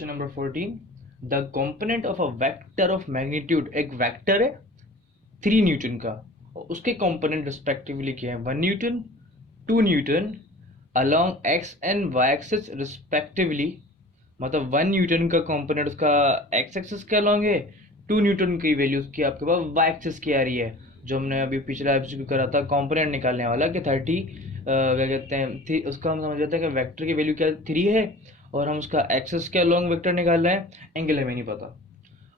Question number 14, the component of a vector of magnitude, एक vector है 3 Newton का और उसके कंपोनेंट रिस्पेक्टिवली क्या है 1 newton 2 newton along x and y axis respectively. मतलब 1 न्यूटन का कंपोनेंट उसका एक्स एक्सिस के अलोंग है, 2 न्यूटन की वैल्यू उसकी आपके पास वाई एक्सिस की आ रही है। जो हमने अभी पिछला एपिसोड करा था कंपोनेंट निकालने वाला कि 30 क्या कहते हैं उसका हम समझ जाते हैं कि वेक्टर की वैल्यू क्या 3 है और हम उसका एक्सिस के अलोंग वेक्टर निकाल रहे हैं, एंगल हमें नहीं पता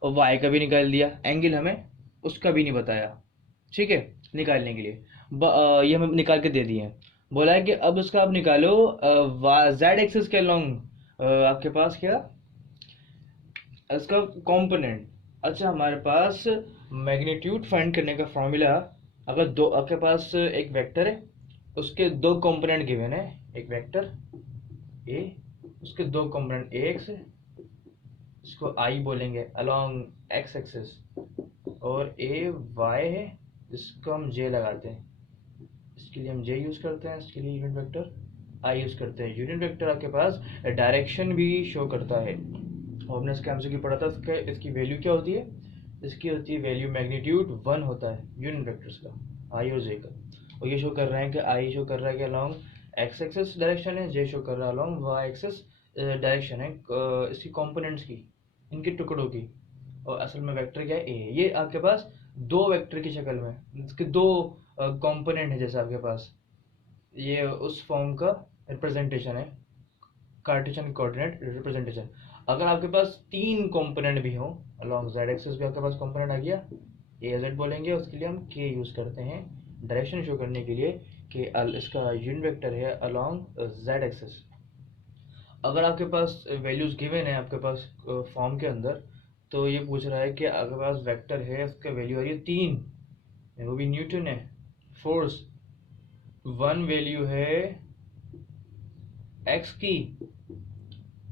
और वाई का भी निकाल दिया, एंगल हमें उसका भी नहीं बताया। ठीक है, निकालने के लिए ये हमें निकाल के दे दिए हैं। बोला है कि अब उसका आप निकालो जेड एक्सिस के अलोंग आपके पास क्या इसका कंपोनेंट। अच्छा, हमारे पास मैग्नीट्यूड फाइंड करने का फॉर्मूला, अगर दो आपके पास एक वेक्टर है उसके दो कंपोनेंट गिवन है, एक वेक्टर ए उसके दो कंपोनेंट ए एक्स है, इसको आई बोलेंगे अलोंग एक्स एक्सिस, और ए वाई है जिसको हम जे लगाते हैं, इसके लिए हम जे यूज करते हैं, इसके लिए यूनिट वेक्टर आई यूज करते हैं। यूनिट वेक्टर आपके पास डायरेक्शन भी शो करता है और हमने इसके एमसीक्यू पढ़ा था, इसकी वैल्यू क्या होती है, इसकी होती है वैल्यू मैग्नीट्यूड 1 होता है यूनिट वेक्टर्स का आई और जे का। और ये शो कर रहे हैं कि आई शो कर रहा है कि अलोंग एक्स एक्सिस डायरेक्शन है, जे शो कर रहा है अलोंग वाई एक्सिस डायरेक्शन है इसकी कंपोनेंट्स की, इनके टुकड़ों की। और असल में वेक्टर क्या है ए, ये आपके पास दो वेक्टर की शक्ल में इसके दो कंपोनेंट है, जैसे आपके पास ये उस फॉर्म का रिप्रेजेंटेशन है, कार्टेशियन कोऑर्डिनेट रिप्रेजेंटेशन। अगर आपके पास 3 कंपोनेंट भी हो अलोंग जेड एक्सिस भी आपके पास कंपोनेंट आ गया, ए जेड बोलेंगे, उसके लिए हम के यूज करते हैं डायरेक्शन शो करने के लिए कि इसका यूनिट वेक्टर है अलोंग जेड एक्सिस। अगर आपके पास वैल्यूज गिवन है आपके पास फॉर्म के अंदर, तो ये पूछ रहा है कि आपके पास वेक्टर है उसका वैल्यू आ रही है 3, वो भी न्यूटन है, फोर्स 1 वैल्यू है एक्स की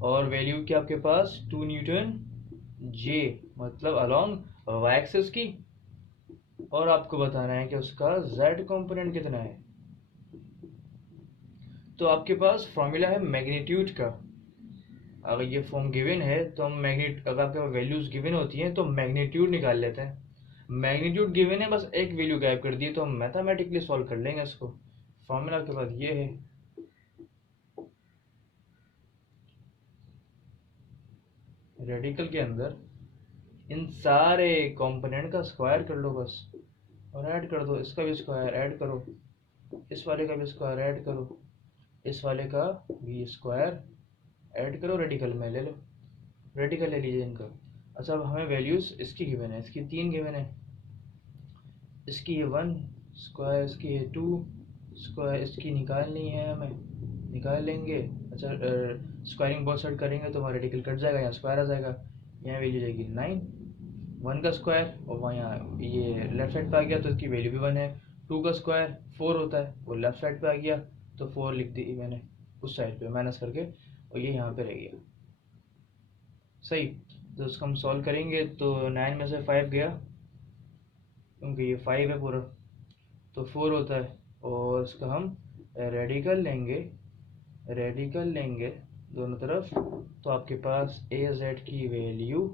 और वैल्यू की आपके पास 2 न्यूटन जे मतलब अलोंग वाई एक्सिस की, और आपको बताना है कि उसका जेड कंपोनेंट कितना है। तो आपके पास फॉर्मूला है मैग्नीट्यूड का। अगर ये फॉर्म गिवन है तो हम अगर आपके पास वैल्यूज गिवन होती हैं तो मैग्नीट्यूड निकाल लेते हैं। मैग्नीट्यूड गिवन है, बस एक वैल्यू गायब कर दी तो हम मैथमेटिकली सॉल्व कर लेंगे इसको। फॉर्मूला आपके पास ये है, रेडिकल के अंदर इन सारे कंपोनेंट का स्क्वायर कर लो बस और ऐड कर दो, इसका भी स्क्वायर ऐड करो, इस वाले का भी स्क्वायर ऐड करो, इस वाले का भी स्क्वायर ऐड करो, रेडिकल में ले लो, रेडिकल ले लीजिए इनका। अच्छा, अब हमें वैल्यूज इसकी गिवन है, इसकी 3 गिवन है, इसकी ये 1 स्क्वायर, इसकी ये 2 स्क्वायर, इसकी निकालनी है हमें, निकाल लेंगे। अच्छा, स्क्वायरिंग बहुत साइड करेंगे तो हमारा रेडिकल कट जाएगा, यहाँ स्क्वायर आ जाएगा, यहाँ वैल्यू जाएगी 9, 1 का स्क्वायर और वहाँ यहाँ ये लेफ्ट साइड पे आ गया तो इसकी वैल्यू भी 1 है। 2 का स्क्वायर 4 होता है, वो लेफ्ट साइड पे आ गया तो 4 लिख दी मैंने उस साइड पे माइनस करके, और ये यहाँ पे रह गया। सही, तो उसको हम सॉल्व करेंगे तो 9 में से 5 गया क्योंकि ये 5 है पूरा, तो 4 होता है, और इसका हम रेडिकल लेंगे, रेडिकल लेंगे दोनों तरफ, तो आपके पास ए जेड की वैल्यू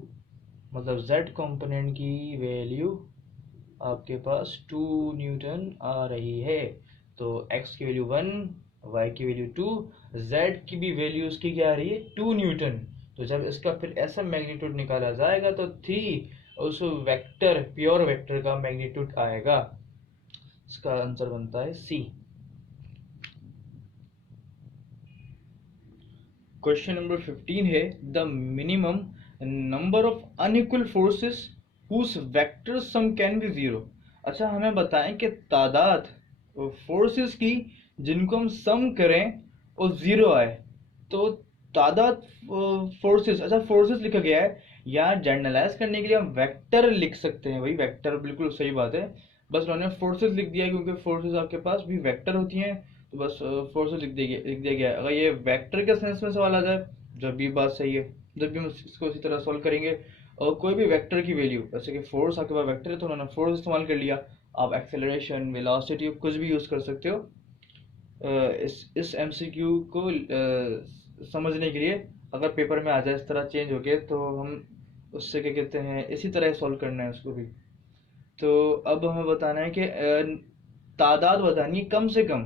मतलब जेड कंपोनेंट की वैल्यू आपके पास 2 न्यूटन आ रही है। तो x की वैल्यू 1, y की वैल्यू 2, z की भी वैल्यू उसकी क्या आ रही है 2 न्यूटन। तो जब इसका फिर ऐसा मैग्नीट्यूड निकाला जाएगा तो 3 उस वेक्टर प्योर वेक्टर का मैग्नीट्यूड आएगा। इसका आंसर बनता है सी। क्वेश्चन नंबर 15 है, the minimum number of unequal forces whose vector sum can be 0। अच्छा, हमें बताएं कि तादाद फोर्सेस की जिनको हम सम करें और 0 आए, तो तादाद फोर्सेस, अच्छा फोर्सेस लिखा गया है, यहाँ जनरलाइज करने के लिए हम वेक्टर लिख सकते हैं, वही वेक्टर बिल्कुल सही बात है, बस उन्होंने फोर्सेस लिख दिया क्योंकि फोर्सेस आपके पास भी वेक्टर होती हैं, तो बस फोर्सेस लिख दिया गया है। अगर ये वेक्टर के सेंस में सवाल आ जाए, जब भी बात सही है, जब भी हम इसको इसी तरह सॉल्व करेंगे और कोई भी वेक्टर की वैल्यू, जैसे कि फोर्स आपके पास वेक्टर है तो उन्होंने फोर्स इस्तेमाल कर लिया, आप एक्सेलरेशन वेलोसिटी कुछ भी यूज कर सकते हो। इस एमसीक्यू को समझने के लिए अगर पेपर में आ जाए इस तरह चेंज हो गया तो हम उससे क्या कहते हैं इसी तरह सॉल्व करना है उसको भी। तो अब हमें बताना है कि तादाद बतानी है कम से कम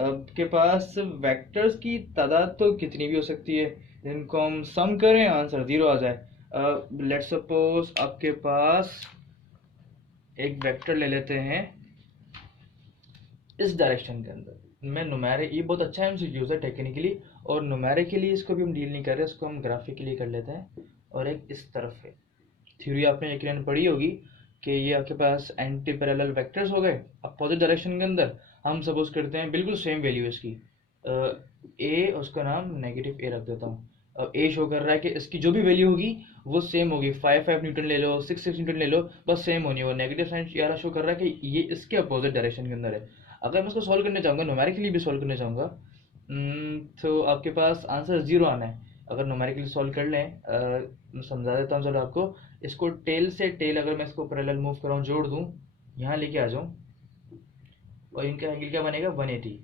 आपके पास वेक्टर्स की तादाद तो कितनी भी हो सकती है, जिनको हम सम करें आंसर 0 आ जाए। लेट्स सपोज आपके पास एक वेक्टर ले लेते हैं इस डायरेक्शन के अंदर। मैं नुमेरिक, ये बहुत अच्छा एमसीक्यू है टेक्निकली, और नुमेरिकली इसको भी हम डील नहीं कर रहे, इसको हम ग्राफिकली कर लेते हैं। और एक इस तरफ है, थ्योरी आपने यकीनन पढ़ी होगी कि ये आपके पास एंटी पैरेलल वेक्टर्स हो गए अपोजिट डायरेक्शन के अंदर। हम सपोज करते हैं बिल्कुल सेम वैल्यू इसकी, ए, उसका नाम नेगेटिव ए रख देता हूँ। अब ए शो कर रहा है कि इसकी जो भी वैल्यू होगी वो सेम होगी, 5 न्यूटन ले लो, 6 न्यूटन ले लो, बस सेम होनी है। वो नेगेटिव साइन यार शो कर रहा है कि ये इसके अपोजिट डायरेक्शन के अंदर है। अगर मैं इसको सॉल्व करने चाहूँगा, न्यूमेरिकली भी सॉल्व करने चाहूँगा, तो आपके पास आंसर 0 आना है। अगर न्यूमेरिकली सॉल्व कर लें, मैं समझा देता हूँ चलो आपको। इसको टेल से टेल अगर मैं इसको पैरेलल मूव कराऊँ, जोड़ दूँ, यहाँ लेके आ जाऊँ, और इनका एंगल क्या बनेगा 180।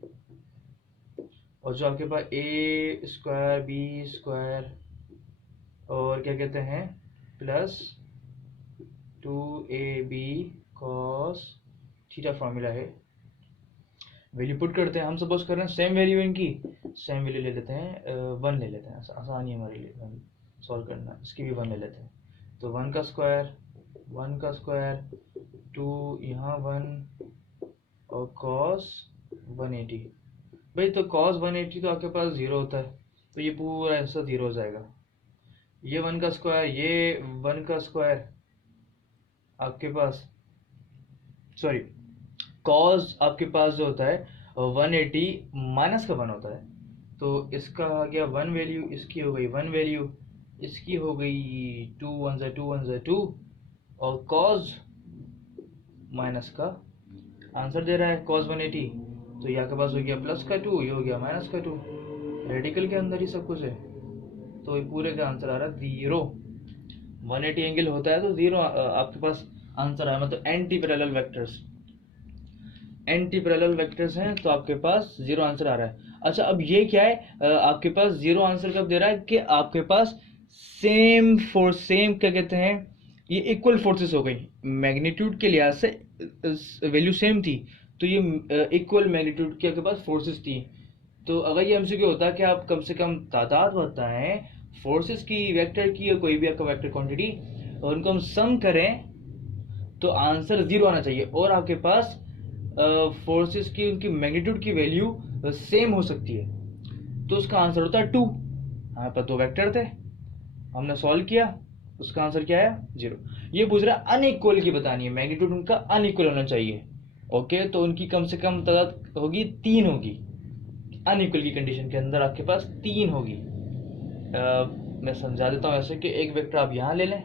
और जो आपके पास ए स्क्वायर बी स्क्वायर और क्या कहते हैं plus 2ab cos theta formula है, वैल्यू पुट करते हैं। हम सपोज कर रहे हैं सेम वैल्यू, इनकी सेम वैल्यू ले लेते हैं, 1 ले लेते हैं, आसान ही हमारे लिए सॉल्व करना। इसकी भी 1 ले लेते हैं, तो 1 का स्क्वायर 2 यहाँ 1 और cos 180। भाई तो cos 180 तो आपके पास 0 होता है, तो ये पूरा ऐसा 0 हो जाएगा। ये 1 का स्क्वायर, ये 1 का स्क्वायर आपके पास, सॉरी, कॉस आपके पास जो होता है 180 माइनस का 1 होता है, तो इसका आ गया 1 वैल्यू, इसकी हो गई 1 वैल्यू, इसकी हो गई 2 1 ज़ा 2, और कॉस माइनस का आंसर दे रहा है cos 180, तो यहाँ के पास हो गया प्लस का 2, ये हो गया माइनस का 2। रेडिकल के अंदर ही सब कुछ है, तो ये पूरे का आंसर आ रहा है 0। 180 एंगल होता है तो 0 आपके पास आंसर आया, मतलब एंटी पैरेलल वेक्टर्स हैं तो आपके पास 0 आंसर आ रहा है। अच्छा, अब ये क्या है, आपके पास 0 आंसर कब दे रहा है कि आपके पास सेम क्या कहते हैं, ये इक्वल फोर्सेस हो गई, मैग्नीट्यूड के लिहाज से वैल्यू सेम थी, तो ये इक्वल मैग्नीट्यूड की आपके पास फोर्सेस थी। तो अगर ये हमसे क्या होता है कि आप कम से कम तादाद बताएं फोर्सेस की, वेक्टर की, या कोई भी आपका वेक्टर क्वांटिटी, और उनको हम सम करें तो आंसर 0 आना चाहिए, और आपके पास फोर्सेस की उनकी मैग्नीट्यूड की वैल्यू सेम हो सकती है, तो उसका आंसर होता है 2। हमारे पास 2 वेक्टर थे, हमने सॉल्व किया, उसका आंसर क्या है 0। ये पूछ रहा है अनइक्वल की बतानी है, मैग्नीट्यूड उनका अनइक्वल होना चाहिए। ओके, तो उनकी कम से कम तादाद होगी 3 होगी, अनइक्वल की कंडीशन के अंदर आपके पास 3 होगी। मैं समझा देता हूँ ऐसे कि एक वेक्टर आप यहाँ ले लें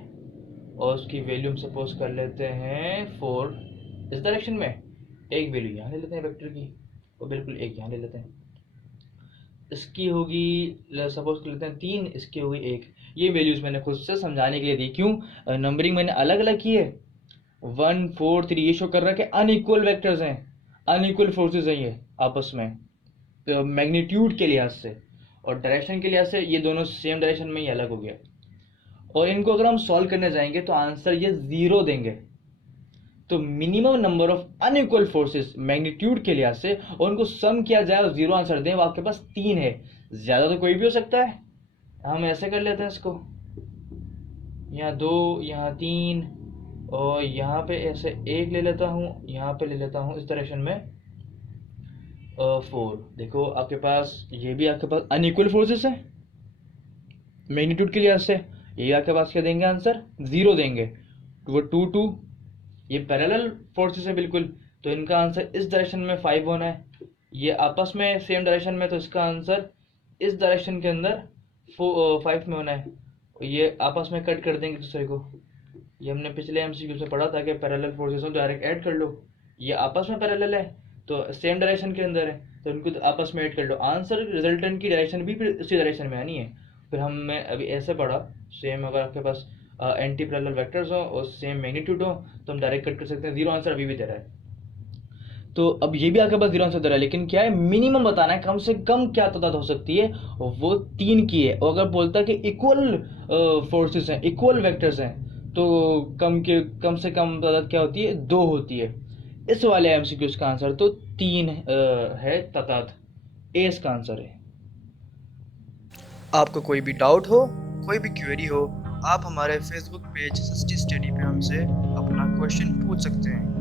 और उसकी वैल्यू हम सपोज कर लेते हैं 4 इस डायरेक्शन में, एक वैल्यू यहाँ ले लेते हैं वेक्टर की, और बिल्कुल एक यहाँ ले लेते हैं। इसकी होगी सपोज कर लेते हैं 3, इसकी होगी 1। ये वैल्यूज मैंने खुद से समझाने के लिए दी, क्यों नंबरिंग मैंने अलग अलग की है। 1 4 3 ये शो कर रहा है कि अनइक्वल वेक्टर्स हैं, अनइक्वल फोर्सेज हैं ये आपस में, मैग्नीट्यूड के लिहाज से और डायरेक्शन के लिहाज से ये दोनों सेम डायरेक्शन में ही अलग हो गया। और इनको अगर हम सॉल्व करने जाएंगे तो आंसर ये 0 देंगे। तो minimum number of unequal forces magnitude के लिहाज से, और उनको सम किया जाए और 0 आंसर दें, वो आपके पास 3 है। ज्यादा तो कोई भी हो सकता है, हम ऐसे कर लेते हैं इसको, यहाँ 2 यहाँ 3 और यहाँ पे ऐसे 1 ले लेता हूँ, यहाँ पे ले लेता हूँ इस डायरेक्शन में 4। देखो आपके पास ये भी आपके पास अनइक्वल फोर्सेस है मैग्नीट्यूड के लिहाज से, ये आपके पास क्या देंगे आंसर 0 देंगे। वो 2 2 ये पैरेलल फोर्सेस है बिल्कुल, तो इनका आंसर इस डायरेक्शन में 5 होना है, ये आपस में सेम डायरेक्शन में, तो इसका आंसर इस डायरेक्शन के अंदर 5 में होना है। ये आपस में कट कर देंगे दूसरे को, ये हमने पिछले एमसीक्यू से पढ़ा था कि पैरेलल फोर्सेस हो डायरेक्ट ऐड कर लो, ये आपस में पैरेलल है तो सेम डायरेक्शन के अंदर है, तो इनको आपस में ऐड कर लो, आंसर रिजल्टेंट की डायरेक्शन भी फिर उसी डायरेक्शन में आनी है। फिर हमने अभी ऐसे पढ़ा, सेम अगर आपके पास एंटी पैरेलल वेक्टर्स हो और सेम मैग्नीट्यूड हो तो हम डायरेक्ट कट कर सकते हैं, 0 आंसर अभी भी दे रहा है। तो अब ये भी आपके पास 0 आंसर दे रहा है, लेकिन क्या है, मिनिमम बताना है कम से कम क्या तादाद हो सकती है, वो 3 की है। और अगर बोलता है कि इक्वल फोर्सेस हैं, इक्वल वेक्टर्स हैं, तो कम से कम तादाद क्या होती है, 2 होती है। इस वाले एमसीक्यूज का आंसर तो 3 है तादाद। ए इसका आंसर है। आपको कोई भी डाउट हो, कोई भी क्वेरी हो, आप हमारे फेसबुक पेज सस्ती स्टडी पे हमसे अपना क्वेश्चन पूछ सकते हैं।